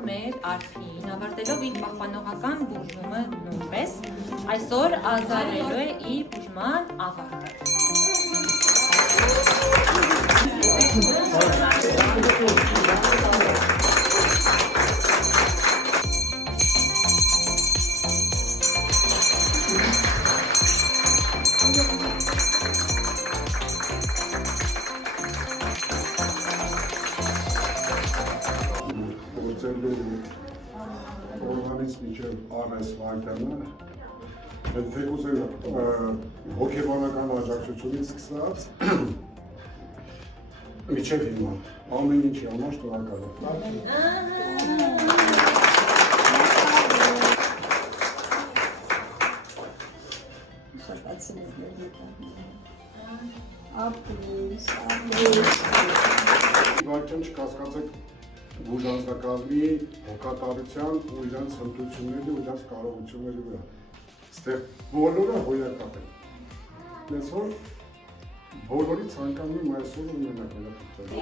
Մեր արփին ավարտելով իր պահպանողական բուժումը նույնպես այսօր ազարելու է իր բուժման ավարտը։ Օրվանից մինչև առես վայրկյանը թեկուզ հոգեբանական աջակցությունից սկսած մինչև հիմա ամեն ինչի համար շնորհակալ եմ։ Վայրկյան չկասկածեք բուժանձնակազմի հոգատարության ու իրենց հմտությունների ու իրենց կարողությունների վրա։ Ստեղ բոլորը հոյակապ են։ Ես որ բոլորի ցանկանում եմ այսօր ունենալ վերապրել։